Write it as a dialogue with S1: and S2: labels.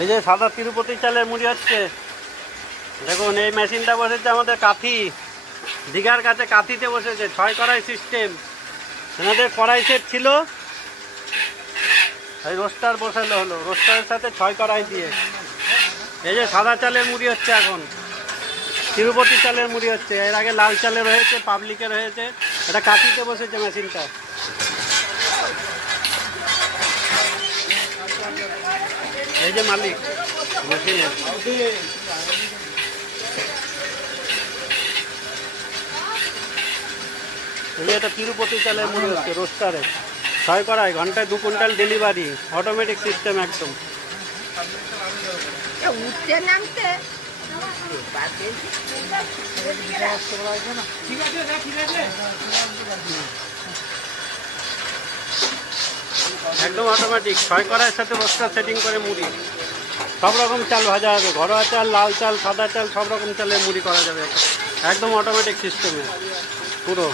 S1: এই যে সাদা তিরুপতি চালের মুড়ি হচ্ছে। দেখুন, এই মেশিনটা বসেছে আমাদের কাথি দীঘার কাছে কাথিতে বসেছে, ছয় কড়াই সিস্টেম এনাদের কড়াই সেট ছিল। এই রোস্টার বসালো হলো। রোস্টারের সাথে ছয় কড়াই দিয়ে। এই যে সাদা চালের মুড়ি হচ্ছে এখন। তিরুপতি চালের মুড়ি হচ্ছে। এর আগে লাল চালের হয়েছে পাবলিকের হয়েছে এটা কাঠিতে বসেছে মেশিনটা। এই যে মালিক এটা তিরুপতি চালের মুড়ি হচ্ছে রোস্টারে। ছয় করায় ঘন্টায় দু কুইন্টাল ডেলিভারি অটোমেটিক সিস্টেম একদম।
S2: উঠতে নামতে।
S1: একদম অটোমেটিক ছয় কড়াইয়ের সাথে বস্তা সেটিং করে মুড়ি। সব রকম চাল ভাজা হবে। ঘরোয়া চাল, লাল চাল, সাদা চাল, সব রকম চালে মুড়ি করা যাবে। একদম অটোমেটিক সিস্টেমে পুরো।